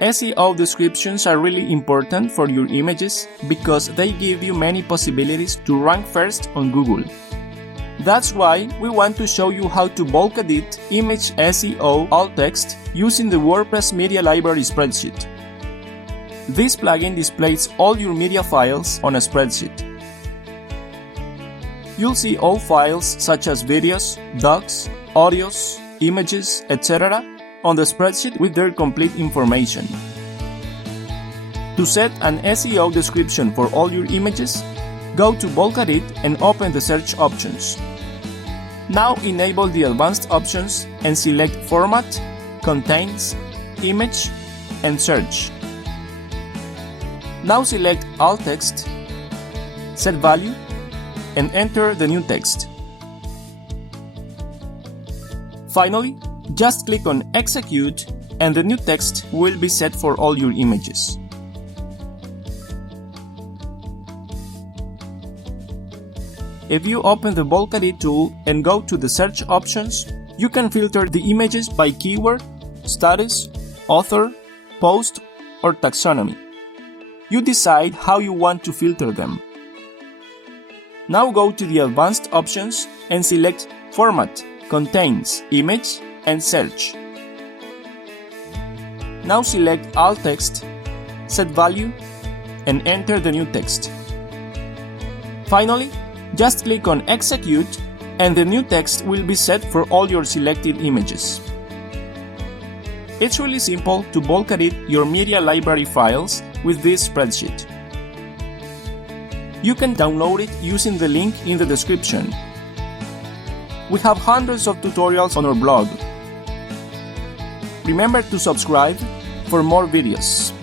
SEO descriptions are really important for your images because they give you many possibilities to rank first on Google. That's why we want to show you how to bulk edit image SEO alt text using the WordPress Media Library Spreadsheet. This plugin displays all your media files on a spreadsheet. You'll see all files such as videos, docs, audios, images, etc. on the spreadsheet with their complete information. To set an SEO description for all your images, go to Bulk Edit and open the search options. Now enable the advanced options and select Format, Contains, Image, and Search. Now select Alt Text, set value, and enter the new text. Finally, just click on Execute and the new text will be set for all your images. If you open the Bulk Edit tool and go to the search options, you can filter the images by keyword, status, author, post, or taxonomy. You decide how you want to filter them. Now go to the advanced options and select Format, Contains, Image, and Search. Now select Alt Text, set value, and enter the new text. Finally, just click on Execute and the new text will be set for all your selected images. It's really simple to bulk edit your media library files with this spreadsheet. You can download it using the link in the description. We have hundreds of tutorials on our blog. Remember to subscribe for more videos.